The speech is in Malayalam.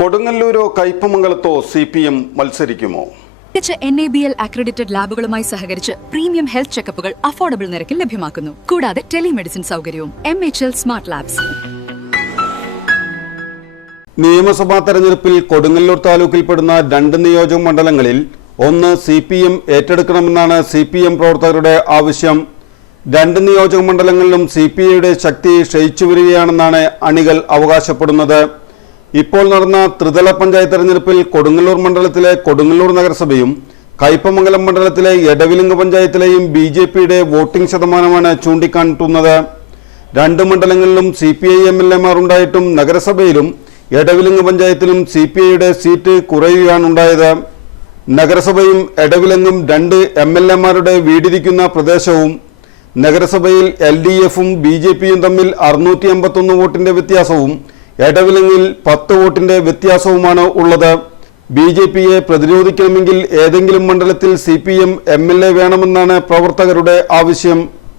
കൊടുങ്ങല്ലൂരോ കയ്പമംഗലത്തോ CPM മത്സരിക്കുമോ? NABL അക്രഡിറ്റഡ് ലാബുകളുമായി സഹകരിച്ച് പ്രീമിയം ഹെൽത്ത് ചെക്കപ്പുകൾ അഫോർഡബിൾ നിരക്കിൽ ലഭ്യമാക്കുന്നു. കൂടാതെ ടെലിമെഡിസിൻ സൗകര്യവും. MHL smart labs. നിയമസഭാ തെരഞ്ഞെടുപ്പിൽ കൊടുങ്ങല്ലൂർ താലൂക്കിൽപ്പെടുന്ന 2 നിയോജക മണ്ഡലങ്ങളിൽ ഒന്ന് CPM ഏറ്റെടുക്കണമെന്നാണ് CPM പ്രവർത്തകരുടെ ആവശ്യം. 2 നിയോജക മണ്ഡലങ്ങളിലും CPIയുടെ ശക്തി ക്ഷയിച്ചു വരികയാണെന്നാണ് അണികൾ അവകാശപ്പെടുന്നത്. ഇപ്പോൾ നടന്ന ത്രിതല പഞ്ചായത്ത് തെരഞ്ഞെടുപ്പിൽ കൊടുങ്ങല്ലൂർ മണ്ഡലത്തിലെ കൊടുങ്ങല്ലൂർ നഗരസഭയും കയ്പമംഗലം മണ്ഡലത്തിലെ എടവിലങ്ങ് പഞ്ചായത്തിലെയും BJPയുടെ വോട്ടിംഗ് ശതമാനമാണ് ചൂണ്ടിക്കാട്ടുന്നത്. 2 മണ്ഡലങ്ങളിലും CPI MLAമാർ ഉണ്ടായിട്ടും നഗരസഭയിലും എടവിലങ്ങ് പഞ്ചായത്തിലും CPIയുടെ സീറ്റ് കുറയുകയാണുണ്ടായത്. നഗരസഭയും എടവിലങ്ങും 2 MLAമാരുടെ വീടിരിക്കുന്ന പ്രദേശവും നഗരസഭയിൽ LDFും BJPയും തമ്മിൽ 651 വോട്ടിന്റെ വ്യത്യാസവും എടവിലങ്ങിൽ 10 വോട്ടിന്റെ വ്യത്യാസവുമാണ് ഉള്ളത്. BJPയെ പ്രതിരോധിക്കണമെങ്കിൽ ഏതെങ്കിലും മണ്ഡലത്തിൽ CPM MLA വേണമെന്നാണ് പ്രവർത്തകരുടെ ആവശ്യം.